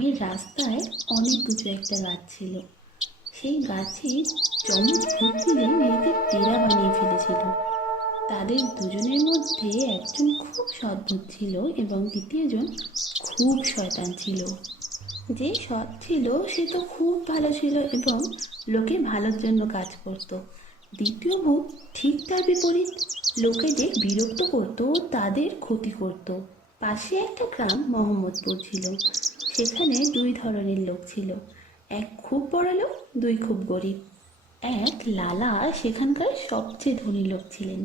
গ্রামের রাস্তায় অনেক উঁচু একটা গাছ ছিল। সেই গাছের চমক ভূত মিলে নিজেদের ডেরা বানিয়ে ফেলেছিল। তাদের দুজনের মধ্যে একজন খুব সদ্ভুত ছিল এবং দ্বিতীয়জন খুব শয়তান ছিল। যে সৎ ছিল সে তো খুব ভালো ছিল এবং লোকের ভালোর জন্য কাজ করত। দ্বিতীয় ভূত ঠিক তার বিপরীত, লোকেদের বিরক্ত করত ও তাদের ক্ষতি করত। পাশে একটা গ্রাম মোহাম্মদপুর ছিল। সেখানে দুই ধরনের লোক ছিল, এক খুব বড় লোক, দুই খুব গরিব। এক লালা সেখানকার সবচেয়ে ধনী লোক ছিলেন।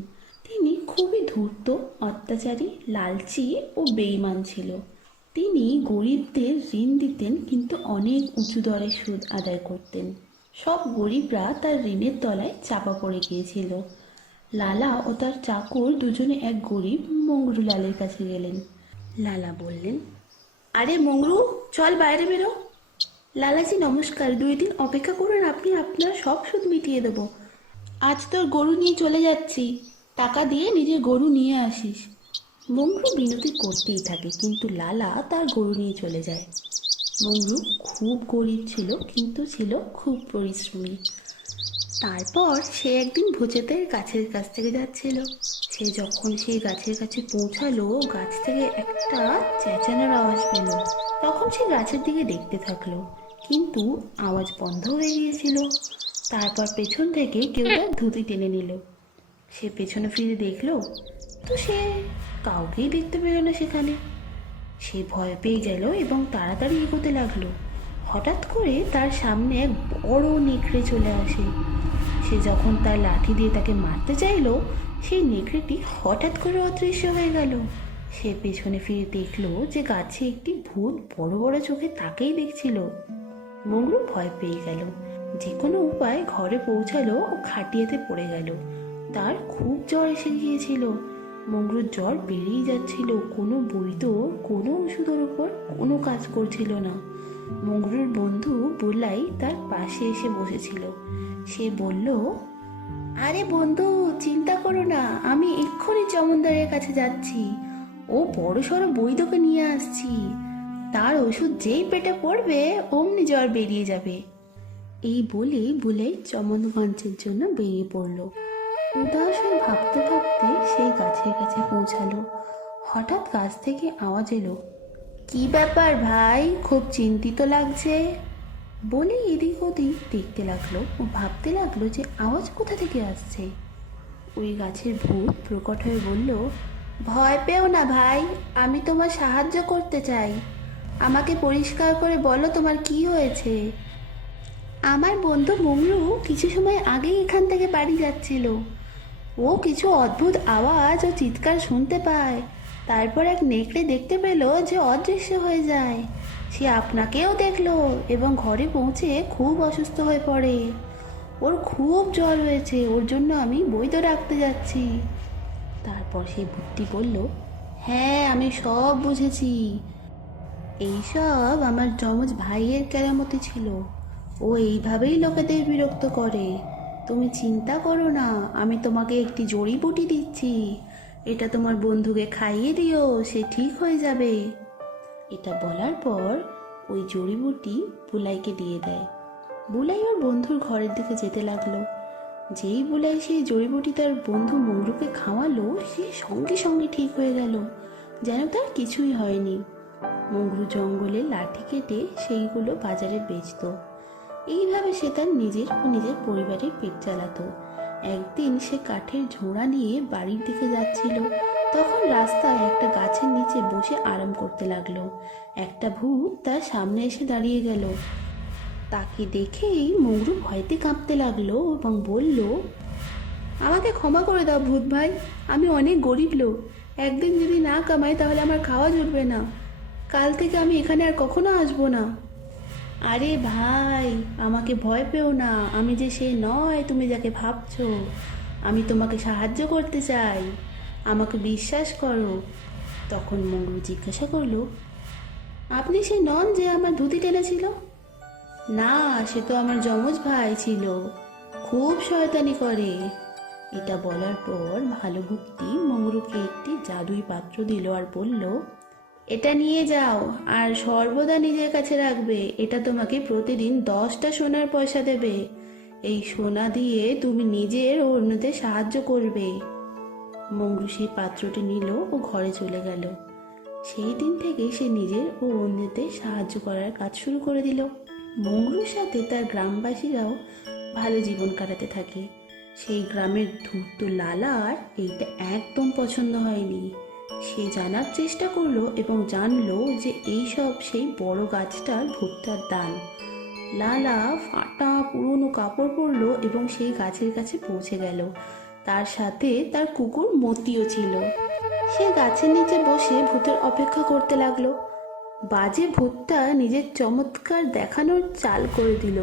তিনি খুবই ধূর্ত, অত্যাচারী, লালচি ও বেঈমান ছিল। তিনি গরিবদের ঋণ দিতেন কিন্তু অনেক উঁচু দরে সুদ আদায় করতেন। সব গরিবরা তার ঋণের তলায় চাপা পড়ে গিয়েছিল। লালা ও তার চাকর দুজনে এক গরিব মংরু লালের কাছে গেলেন। লালা বললেন, আরে মংরু, চল বাইরে বেরো। লালাজি নমস্কার, 2 দিন অপেক্ষা করুন, আপনি আপনার সব সুদ মিটিয়ে দেবো। আজ তোর গরু নিয়ে চলে যাচ্ছি, টাকা দিয়ে নিজের গরু নিয়ে আসিস। মংরু বিনতি করতেই থাকে কিন্তু লালা তার গরু নিয়ে চলে যায়। মংরু খুব গরিব ছিল কিন্তু ছিল খুব পরিশ্রমী। তারপর সে একদিন ভোজেদের গাছের কাছ থেকে যাচ্ছিল। সে যখন সেই গাছের কাছে পৌঁছালো, গাছ থেকে একটা চেঁচানোর আওয়াজ পেল। তখন সে গাছের দিকে দেখতে থাকলো, কিন্তু আওয়াজ বন্ধ হয়ে গিয়েছিল। তারপর পেছন থেকে কেউ তার ধুতি টেনে নিল। সে পেছনে ফিরে দেখলো তো সে কাউকেই দেখতে পেল না সেখানে। সে ভয় পেয়ে গেল এবং তাড়াতাড়ি এগোতে লাগলো। হঠাৎ করে তার সামনে এক বড় নেকড়ে চলে আসে। সে যখন তার লাঠি দিয়ে তাকে মারতে চাইল, সেই নেকড়েটি হঠাৎ করে অদৃশ্য হয়ে গেল। সে পেছনে ফিরে দেখলো যে গাছে একটি ভূত বড় বড় চোখে তাকেই দেখছিল। মংরু ভয় পেয়ে গেল। যে কোনো উপায় ঘরে পৌঁছালো ও খাটিয়াতে পড়ে গেল। তার খুব জ্বর এসে গিয়েছিল। মংরুর জ্বর বেড়েই যাচ্ছিল, কোনো বৈদ্য কোনো ওষুধের উপর কোনো কাজ করছিল না। মংরুর বন্ধু বুলাই তার পাশে এসে বসেছিল। সে বলল, আরে বন্ধু, চিন্তা করো না, আমি এক্ষুনি চমনদারের কাছে যাচ্ছি। ও বড় সড়ো বৈদ্যকে নিয়ে আসছি। তার ওষুধ যেই পেটে পড়বে অমনি জ্বর বেরিয়ে যাবে। এই বলে বুলাই চমনগঞ্জের জন্য বেরিয়ে পড়ল। উদাস হয়ে ভাবতে ভাবতে সেই গাছের কাছে পৌঁছালো। হঠাৎ গাছ থেকে আওয়াজ এলো, কি ব্যাপার ভাই, খুব চিন্তিত লাগছে। বলে এদিক ওদিক দেখতে লাগলো ও ভাবতে লাগলো যে আওয়াজ কোথা থেকে আসছে। ওই গাছের ভূত প্রকট হয়ে বলল, ভয় পেও না ভাই, আমি তোমার সাহায্য করতে চাই। আমাকে পরিষ্কার করে বলো তোমার কি হয়েছে। আমার বন্ধু মংরু কিছু সময় আগেই এখান থেকে বাড়ি যাচ্ছিল। ও কিছু অদ্ভুত আওয়াজ ও চিৎকার শুনতে পায়। তারপর এক নেকড়ে দেখতে পেল যে অদৃশ্য হয়ে যায়। সে আপনাকেও দেখলো এবং ঘরে পৌঁছে খুব অসুস্থ হয়ে পড়ে। ওর খুব জ্বর হয়েছে, ওর জন্য আমি বৈদ্য ডাকতে যাচ্ছি। তারপর সেই ভূতটি বলল, হ্যাঁ আমি সব বুঝেছি। এইসব আমার যমজ ভাইয়ের কেরামতি ছিল। ও এইভাবেই লোকেদের বিরক্ত করে। তুমি চিন্তা করো না, আমি তোমাকে একটি জড়িবুটি দিচ্ছি। এটা তোমার বন্ধুকে খাইয়ে দিও, সে ঠিক হয়ে যাবে। এটা বলার পর ওই জড়িবুটি বুলাইকে দিয়ে দেয়। বুলাই ওর বন্ধুর ঘরের দিকে যেতে লাগলো। যেই বুলাই সেই জড়িবুটি তার বন্ধু মংরুকে খাওয়ালো, সে সঙ্গে সঙ্গে ঠিক হয়ে গেল, যেন তার কিছুই হয়নি। মংরু জঙ্গলে লাঠি কেটে সেইগুলো বাজারে বেচতো। এইভাবে সে তার নিজের ও নিজের পরিবারের পেট চালাতো। একদিন সে কাঠের ঝোড়া নিয়ে বাড়ির দিকে যাচ্ছিল। তখন রাস্তায় একটা গাছের নিচে বসে আরাম করতে লাগলো। একটা ভূত তার সামনে এসে দাঁড়িয়ে গেল। তাকে দেখেই মংরু ভয়তে কাঁপতে লাগলো এবং বলল, আমাকে ক্ষমা করে দাও ভূত ভাই, আমি অনেক গরিব লোক। একদিন যদি না কামাই তাহলে আমার খাওয়া জুটবে না। কাল থেকে আমি এখানে আর কখনো আসবো না। আরে ভাই, আমাকে ভয় পেও না, আমি যে সে নয় তুমি যাকে ভাবছো। আমি তোমাকে সাহায্য করতে চাই, আমাকে বিশ্বাস করো। তখন মংরু জিজ্ঞাসা করলো, আপনি সে নন যে আমার ধুতি টেনেছিল? না, সে তো আমার যমজ ভাই ছিল, খুব শয়তানি করে। এটা বলার পর ভালো ভূতটি মংরুকে একটি জাদুই পাত্র দিল আর বলল, এটা নিয়ে যাও, আর সর্বদা নিজের কাছে রাখবে। এটা তোমাকে প্রতিদিন 10টা সোনার পয়সা দেবে। এই সোনা দিয়ে তুমি নিজের ও অন্যদের সাহায্য করবে। মংগরু সেই পাত্রটি নিল ও ঘরে চলে গেল। সেই দিন থেকে সে নিজের ও অন্যদের সাহায্য করার কাজ শুরু করে দিল। মংগরুর সাথে তার গ্রামবাসীরাও ভালো জীবন কাটাতে থাকে। সেই গ্রামের ধূর্ত লালার এইটা একদম পছন্দ হয়নি। সে জানার চেষ্টা করলো এবং জানলো যে এইসব সেই বড় গাছটার ভুট্টার দান। লালা ফাটা পুরনো কাপড় পরলো এবং সেই গাছের কাছে পৌঁছে গেল। তার সাথে তার কুকুর মতিও ছিল। সে গাছের নিচে বসে ভূতের অপেক্ষা করতে লাগলো। বাজে ভূতটা নিজের চমৎকার দেখানোর চাল করে দিল।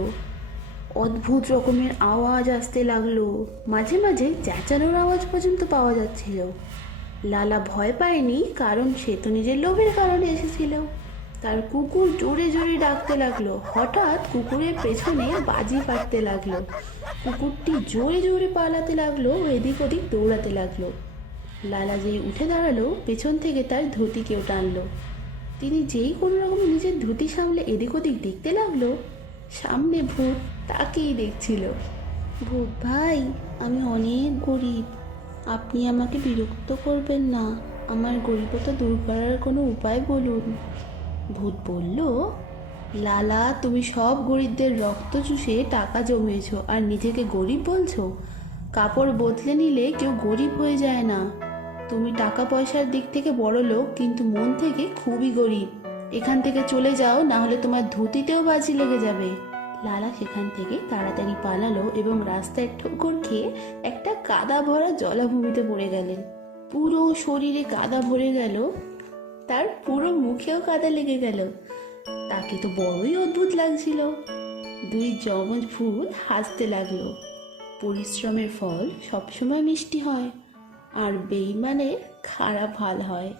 অদ্ভুত রকমের আওয়াজ আসতে লাগলো, মাঝে মাঝে চেঁচানোর আওয়াজ পর্যন্ত পাওয়া যাচ্ছিল। লালা ভয় পায়নি, কারণ সে তো নিজের লোভের কারণে এসেছিল। তার কুকুর জোরে জোরে ডাকতে লাগলো। হঠাৎ কুকুরের পেছনে বাজি ফাটতে লাগলো। কুকুরটি জোরে জোরে পালাতে লাগলো ও এদিক ওদিক দৌড়াতে লাগলো। লালা যেই উঠে দাঁড়ালো, পেছন থেকে তার ধুতি কেউ টানলো। তিনি যেই কোনো রকম নিজের ধুতি সামলে এদিক ওদিক দেখতে লাগলো, সামনে ভূত তাকেই দেখছিল। ভূত ভাই, আমি অনেক গরিব, আপনি আমাকে বিরক্ত করবেন না। আমার গরিবতা দূর করার কোনো উপায় বলুন। ভূত বলল, লালা, তুমি সব গরিবদের রক্ত চুষে টাকা জমিয়েছো আর নিজেকে গরিব বলছো? কাপড় বদলে নিলে কেউ গরিব হয়ে যায় না। তুমি টাকা পয়সার দিক থেকে বড় লোক, কিন্তু মন থেকে খুবই গরিব। এখান থেকে চলে যাও, না হলে তোমার ধুতিতেও বাজি লেগে যাবে। লালা সেখান থেকে তাড়াতাড়ি পালালো এবং রাস্তায় ঠোকর খেয়ে একটা কাদা ভরা জলাভূমিতে পড়ে গেলেন। পুরো শরীরে কাদা ভরে গেল, তার পুরো মুখেও কাদা লেগে গেল। তাকে তো বড়ই অদ্ভুত লাগছিল। দুই যমজ ভূত হাসতে লাগলো। পরিশ্রমের ফল সবসময় মিষ্টি হয়, আর বেইমানের খারাপ হাল হয়।